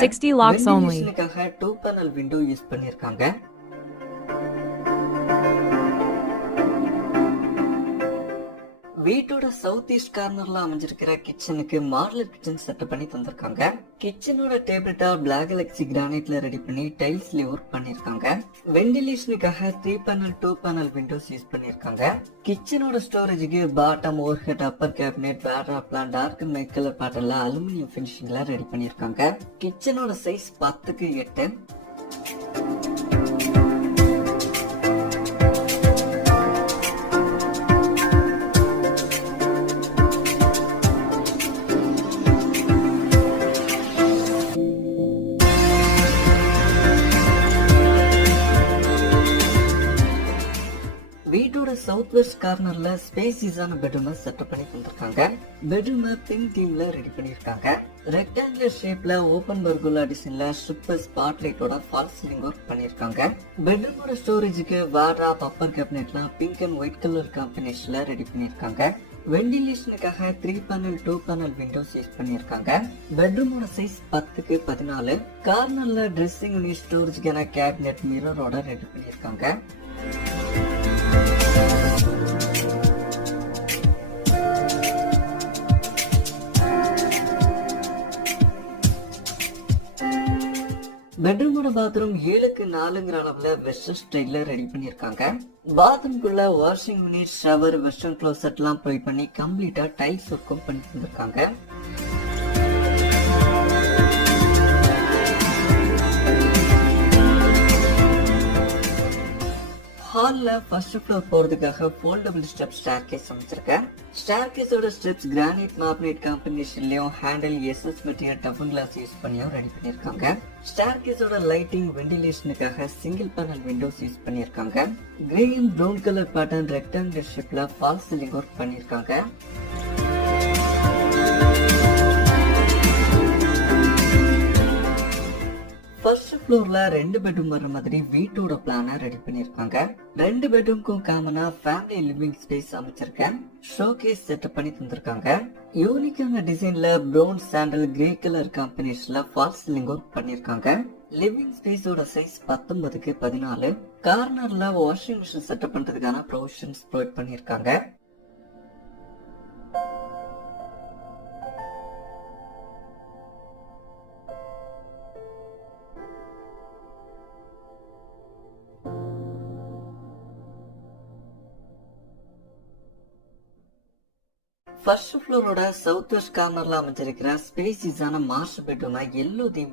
60 locks only. வென்டிலேஷனுக்காக 2 panel window use பண்ணிருக்காங்க. வீட்டோட south east கார்னர்ல அமைஞ்சிருக்கிற கிச்சனுக்கு மாடலர் கிச்சன் செட்டப் பண்ணி தந்திருக்காங்க. கிச்சனோட டேபிள் டாப் பிளாக் கலெக்சி கிரானைட்ல ரெடி பண்ணி டைல்ஸ்ல ஒர்க் பண்ணிருக்காங்க. வென்டிலேஷனுக்காக 3 பேனல் 2 பேனல் விண்டோஸ் யூஸ் பண்ணிருக்காங்க. கிச்சனோட ஸ்டோரேஜுக்கு bottom overhead upper cabinet பேட்ராப்லாம் டார்க் மைட் கலர் பேட்டர்ல அலுமினியம் பினிஷிங்ல ரெடி பண்ணிருக்காங்க. கிச்சனோட சைஸ் 10க்கு 8. வீட்டோட சவுத் வெஸ்ட் கார்னர்ல ஸ்பேசியஸான பெட்ரூம் செட்டப் பண்ணி தந்திருக்காங்க. பெட்ரூம் பிங்க் தீம்ல ரெடி பண்ணிருக்காங்க. ரெக்டாங்குலர் ஷேப்ல ஓபன் பர்குலா டிசைன்ல ஸ்ட்ரிப்பர் ஸ்பாட்லைட்டோட ஃபால்ஸ் சீலிங் ஒர்க் பண்ணிருக்காங்க. பெட்ரூமோட ஸ்டோரேஜுக்கு வார்ட்ராப் அப்பர் கேபினெட்லாம் பிங்க் அண்ட் ஒயிட் கலர் காம்பினேஷன்ல ரெடி பண்ணிருக்காங்க. வென்டிலேஷனுக்காக 3 பேனல் 2 பேனல் விண்டோஸ் யூஸ் பண்ணிருக்காங்க. பெட்ரூமோட சைஸ் 10க்கு 14. கார்னர்ல ட்ரெஸ்ஸிங் யூனிட் ஸ்டோரேஜ்க்கான கேபினெட் மிரரோட ரெடி பண்ணிருக்காங்க. பெட்ரூமோட பாத்ரூம் 7க்கு 4ங்கிற அளவுல வெஸ்டர்ன் ஸ்டைல்ல ரெடி பண்ணிருக்காங்க. பாத்ரூம்குள்ள washing unit, shower, western closet எல்லாம் ப்ரொவைட் பண்ணி கம்ப்ளீட்டா டைல்ஸ் ஒர்க்கும் பண்ணி தந்திருக்காங்க. ஹால்ல ஃபர்ஸ்ட் ஃப்ளோர் போறதுக்காக ஃபோல்டபிள் ஸ்டெப் ஸ்டேர்கேஸ் அமைச்சிருக்கேன். ஸ்டேர்கேஸோட ஸ்டெப்ஸ் கிரானைட் மார்பினேட் காம்பினேஷன்லயும் ஹேண்டில் எஸ்எஸ் மெட்டீரியல் டஃபன் கிளாஸ் யூஸ் பண்ணியும் ரெடி பண்ணிருக்காங்க. ஸ்டேர்கேஸோட லைட்டிங் வென்டிலேஷனுக்காக சிங்கிள் பேனல் விண்டோஸ் யூஸ் பண்ணிருக்காங்க. Grey and brown colour pattern rectangular ஷேப்ல ஃபால்ஸ் சீலிங் ஒர்க் பண்ணிருக்காங்க. ஃபர்ஸ்ட் ஃப்ளோர்ல 2 பெட்ரூம் வர மாதிரி வீட்டோட பிளான ரெடி பண்ணிருக்காங்க. 2 பெட்ரூம்க்கும் காமனா ஃபேமிலி லிவிங் ஸ்பேஸ் அமைச்சிருக்கேன். ஷோகேஸ் செட்டப் பண்ணி தந்திருக்காங்க. யூனிக்கான டிசைன்ல ப்ரௌன் சாண்டல் கிரே கலர் காம்பினேஷன்ல ஃபால்ஸ் சீலிங் ஒர்க் பண்ணிருக்காங்க. லிவிங் ஸ்பேஸோட சைஸ் 19க்கு 14. கார்னர்ல வாஷிங் மிஷின் செட்டப் பண்றதுக்கான ப்ரொவிஷன்ஸ் ப்ரொவைட் பண்ணிருக்காங்க. ஃபர்ஸ்ட் ஃப்ளோரோட சவுத் வெஸ்ட் கார்னர்ல அமைஞ்சிருக்கிற ஸ்பேசியஸான மாஸ்டர் பெட்ரூமை எல்லோ தீம்ல